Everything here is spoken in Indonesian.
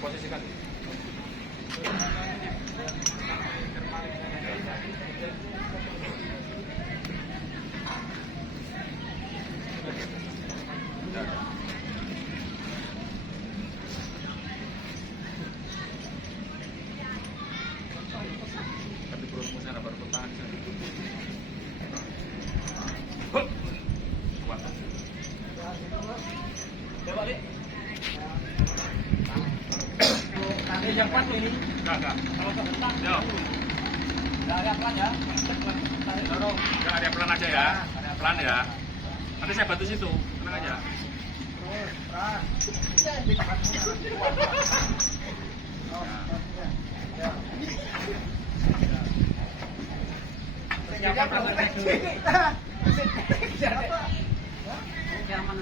Posisikan. Tapi perutmu sana baru bertahan. Kuat. Coba lihat. Yang kuat ini. Enggak. Kalau sebentar. Yo. Enggak ada pelan ya. Dorong. Enggak ada pelan aja ya. Pelan ya. Nanti saya bantu situ. Tenang aja. Jangan